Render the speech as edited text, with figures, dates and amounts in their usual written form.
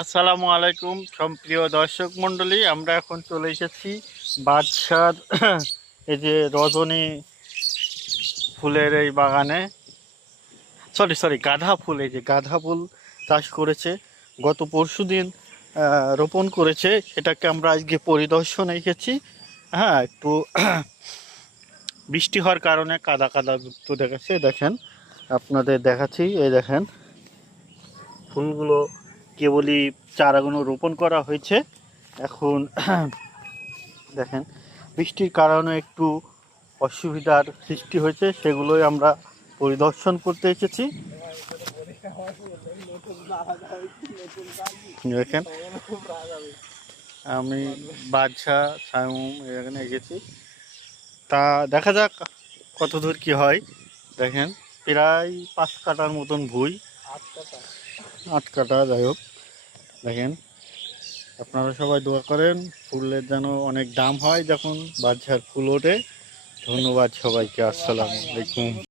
আসসালামু আলাইকুম সম্প্রিয় দর্শক মণ্ডলী, আমরা এখন চলে এসেছি বাদশার এই যে রজনী ফুলের এই বাগানে। সরি গাঁদা ফুল, এই যে গাঁদা ফুল চাষ করেছে, গত পরশুদিন রোপণ করেছে। সেটাকে আমরা আজকে পরিদর্শনে এসেছি। হ্যাঁ, একটু বৃষ্টি হওয়ার কারণে কাদা কাদা যুক্ত দেখাচ্ছে। দেখেন, আপনাদের দেখাচ্ছি, এই দেখেন ফুলগুলো কেবলই চারাগুলো রোপণ করা হয়েছে এখন। দেখেন, বৃষ্টির কারণে একটু অসুবিধার সৃষ্টি হয়েছে, সেগুলোই আমরা পরিদর্শন করতে এসেছি। দেখেন, আমি বাদশা সায়ুম এখানে এসেছি। তা দেখা যাক কত দূর কি হয়। দেখেন, প্রায় 5 কাঠার মতন ভুঁই, 8 কাঠা, যাই হোক। দেখেন, আপনারা সবাই দোয়া করেন ফুলের যেন অনেক দাম হয় যখন বাদশার ফুল ওঠে। ধন্যবাদ সবাইকে। আসসালামু আলাইকুম।